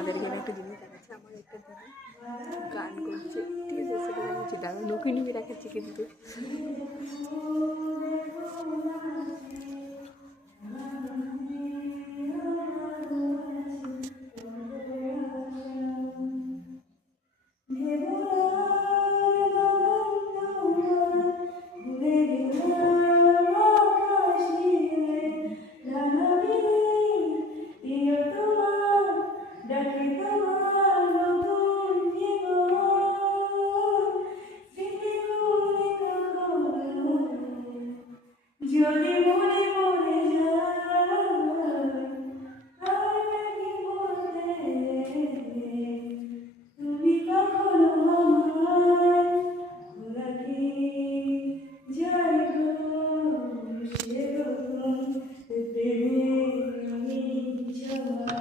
তোমাদের এখানে একটা জিনিস দেখাচ্ছে, আমার একটা দিদি গান করছে, ঠিক আছে, সেটা দেখাচ্ছি, দাঁড়া নৌকি নিয়ে দেখাচ্ছি কিন্তু। যদি মনে পড়ে যায় আর নাকি বলতে তুমি কখনো আমায় ভোলাতে যাই গো সে রকম প্রেমে আমি জমা